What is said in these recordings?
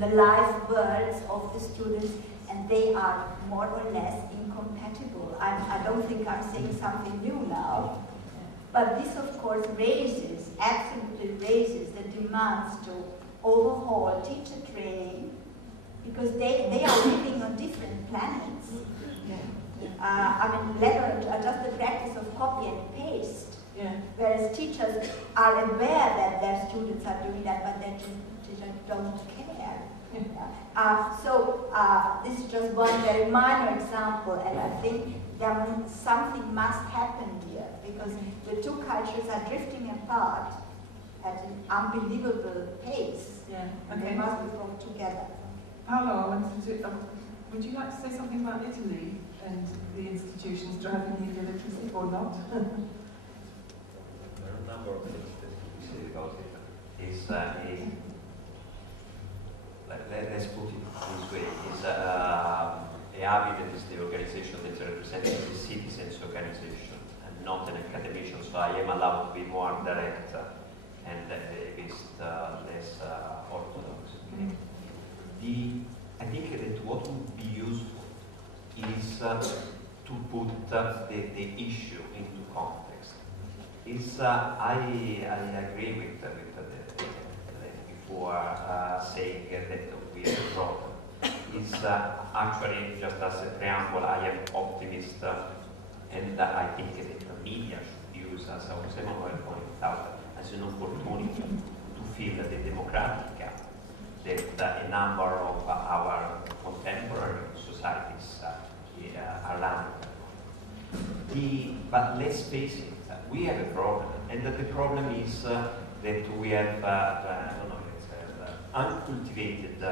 the life worlds of the students, and they are more or less incompatible. I don't think I'm saying something new now, but this of course absolutely raises the demands to overhaul teacher training, because they are living on different planets. I mean, just the practice of copy and paste. Whereas teachers are aware that their students are doing that, but their teachers don't care. This is just one very minor example, and I think something must happen here, because the two cultures are drifting apart at an unbelievable pace. And they must be brought together. Paolo, would you like to say something about Italy and the institutions driving media literacy, or not? There are a number of things that we say about it. Let's put it this way: the ABI is the organization that represents the citizens' organization and not an academician. So I am allowed to be more direct and less orthodox. I think that what would be useful is to put the issue into context. I agree with before saying that we have a problem. It's actually, just as a preamble, I am optimist, and I think that the media should use, as Jose Manuel pointed out, as an opportunity to fill the democratic gap that a number of our contemporary societies are lacking. But let's face it, we have a problem, and that the problem is that we have uncultivated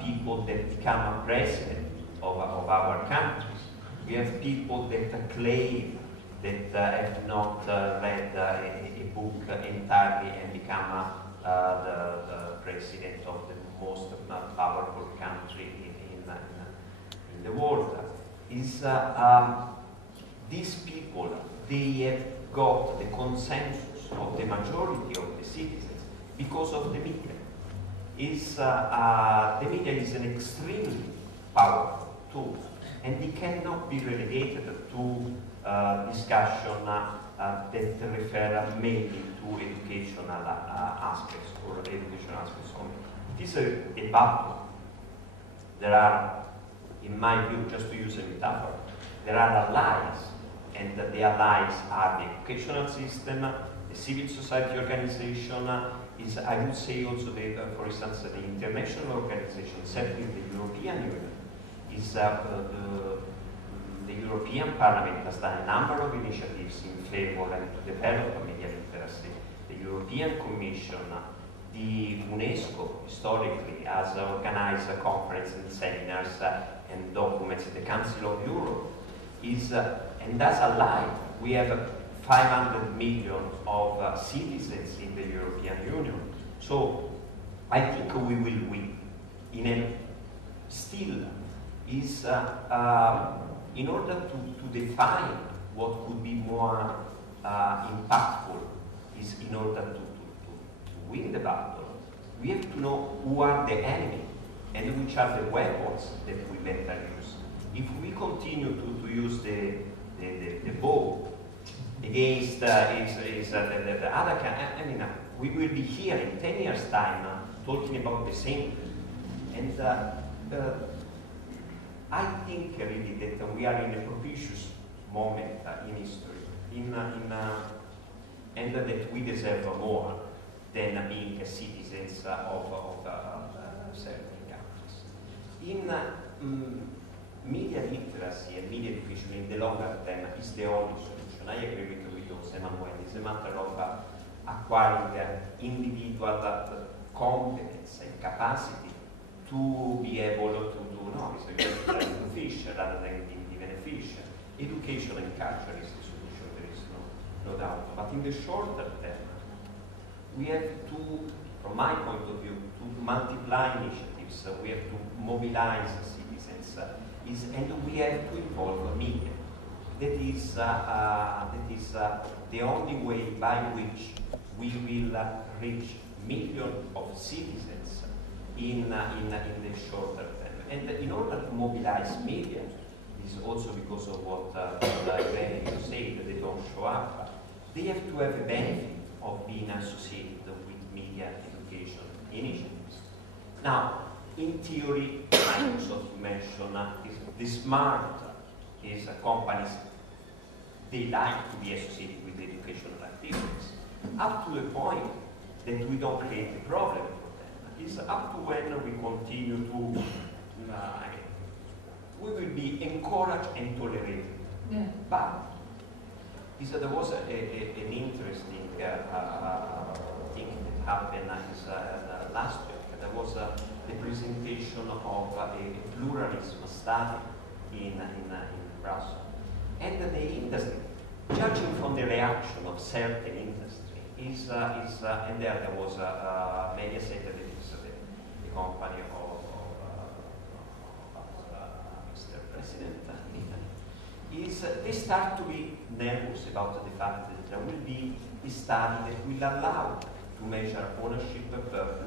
people that become president of our countries. We have people that claim that have not read a book entirely and become the president of the most powerful country in the world. These people, they have got the consensus of the majority of the citizens because of the media. The media is an extremely powerful tool, and it cannot be relegated to discussion that refer mainly to educational aspects or educational aspects only. It is a battle. There are, in my view, just to use a metaphor, there are allies, and the allies are the educational system, the civil society organization, I would say also, for instance, the international organization, certainly the European Union, the European Parliament has done a number of initiatives in favor and to develop media literacy. The European Commission, the UNESCO, historically, has organized conferences and seminars and documents. The Council of Europe and as a line, we have 500 million of citizens in the European Union. So I think we will win. Still, in order to define what could be more impactful, is in order to win the battle, we have to know who are the enemy and which are the weapons that we better use. If we continue to use the bow against the other kind, we will be here in 10 years' time talking about the same thing. And I think really that we are in a propitious moment in history, and that we deserve more than being citizens of certain countries. In media literacy and media education in the longer term is the only solution. I agree with Jose Manuel. It's a matter of acquiring individual competence and capacity to be able to it's like a fish rather than even a fish. Education and culture is the solution, there is no doubt. But in the shorter term, we have to, from my point of view, to multiply initiatives. We have to mobilize citizens, and we have to involve media. That is the only way by which we will reach millions of citizens in the shorter term. And in order to mobilize media, is also because of what you say, that they don't show up, they have to have a benefit of being associated with media education initiatives. Now, in theory, Microsoft mentioned the smart is companies, they like to be associated with educational activities, up to the point that we don't create a problem for them. It's up to when we continue to, we will be encouraged and tolerated. Yeah. But there was an interesting thing that happened last week. There was the presentation of a pluralism study in Brussels. And the industry, judging from the reaction of certain industry, and there was a Mediaset, that is the company of Mr. President, they start to be nervous about the fact that there will be a study that will allow to measure ownership,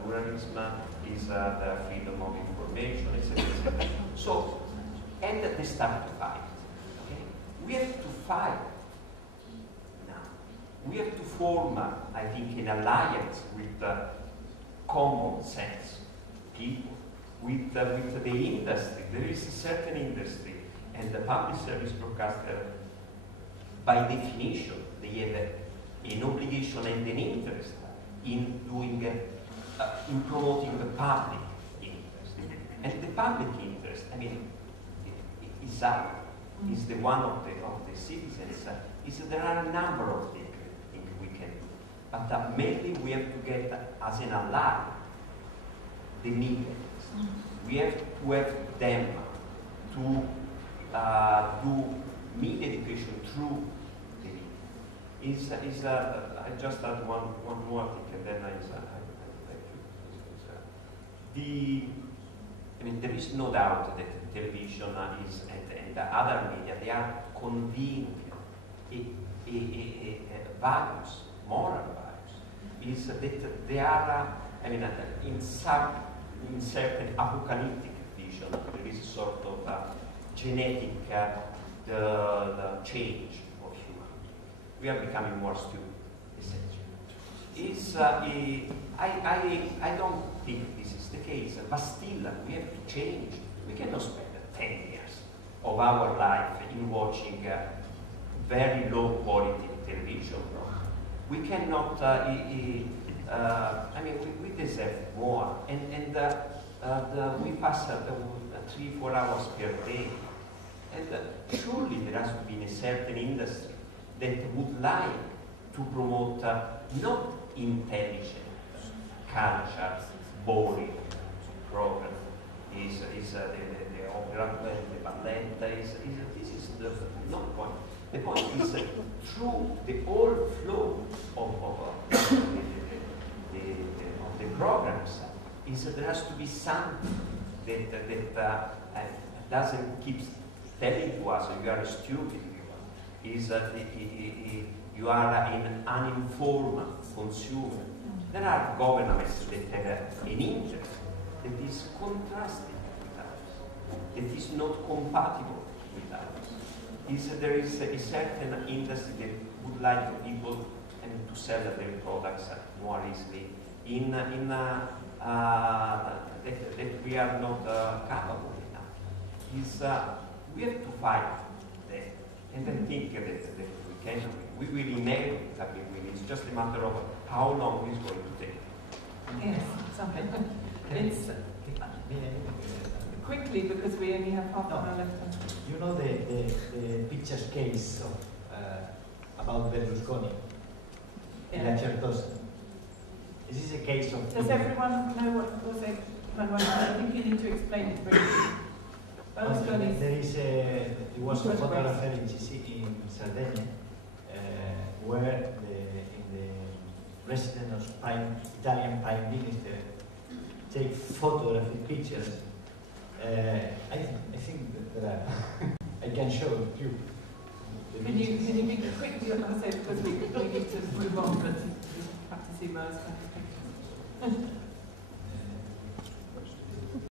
pluralism, the freedom of information, etc. etc. So, and they start to fight. Okay? We have to fight now. We have to form, I think, an alliance with common sense people, with the industry. There is a certain industry, and the public service broadcaster, by definition, they have an obligation and an interest in doing, in promoting the public interest. And the public interest, I mean, is out, is the one of the citizens. Is there are a number of things we can do, but mainly we have to get as an ally the media. We have to have them to do media education through the media. I just add one more thing, and then I mean, there is no doubt that television is and the other media, they are convened values, moral values. Is that they are, I mean, in certain apocalyptic vision, there is a sort of genetic the change of humanity. We are becoming more stupid, essentially. I don't think this is the case, but still we have to change. We cannot spend 10 years of our life in watching very low quality television. We cannot, I mean, we deserve more. And we pass 3-4 hours per day. And surely there has to be a certain industry that would like to promote not intelligent, culture, boring program. Is the opera, the ballet, this is the not point. The point is through the whole flow of the programs, is that there has to be something that doesn't keep telling to us you are stupid. Is that you are an uninformed consumer. There are governments that have an interest that is contrasting with ours, that is not compatible with ours. There is a certain industry that would like people to sell their products more easily that we are not capable enough. We have to fight that, and I think that we can. We will inherit that we win. It's just a matter of how long it's going to take. Yes, something. It's quickly, because we only have half an hour left. You know the pictures case of, about Berlusconi in La Certosa. This is a case of... Does everyone know what was it? I think you need to explain it briefly. Berlusconi. There was a photographer in Sardinia where in the residence of Italian Prime Minister take photographic pictures. I think that I can show you. Can you be quick? I say because we need to move on, but you have to see those kind of pictures.